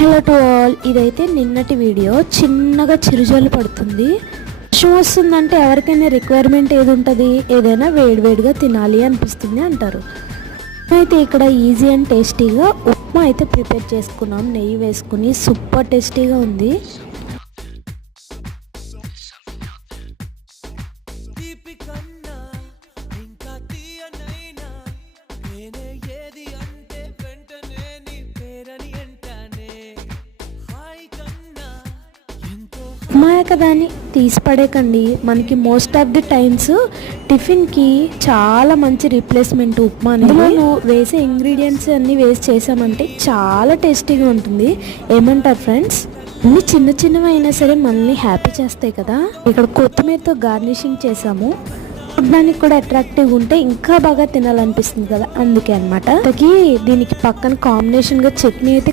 Hello to all, ఇదైతే నిన్నటి video. చిన్నగా చిరుజల్లు పడుతుంది. వర్షం వస్తుందంటే ఎవరికైనా రిక్వైర్మెంట్ ఏది ఉంటుంది? ఏదైనా వేడివేడిగా తినాలి అనిపిస్తుంది అంటారు. అయితే ఇక్కడ ఈజీ అండ్ టేస్టీగా ఉప్మా అయితే ప్రిపేర్ చేసుకున్నాం. నెయ్యి వేసుకుని సూపర్ టేస్టీగా ఉంది. ఉప్మా కదా అని తీసి పడేకండి. మనకి మోస్ట్ ఆఫ్ ది టైమ్స్ టిఫిన్కి చాలా మంచి రీప్లేస్మెంట్ ఉప్మా. అందులో వేసే ఇంగ్రీడియంట్స్ అన్నీ వేసి చేసామంటే చాలా టేస్టీగా ఉంటుంది. ఏమంటారు ఫ్రెండ్స్? అన్ని చిన్న చిన్నవి అయినా సరే మనల్ని హ్యాపీ చేస్తాయి కదా. ఇక్కడ కొత్తిమీరతో గార్నిషింగ్ చేసాము. చూడడానికి కూడా అట్రాక్టివ్గా ఉంటే ఇంకా బాగా తినాలనిపిస్తుంది కదా, అందుకే అనమాట. దీనికి పక్కన కాంబినేషన్గా చట్నీ అయితే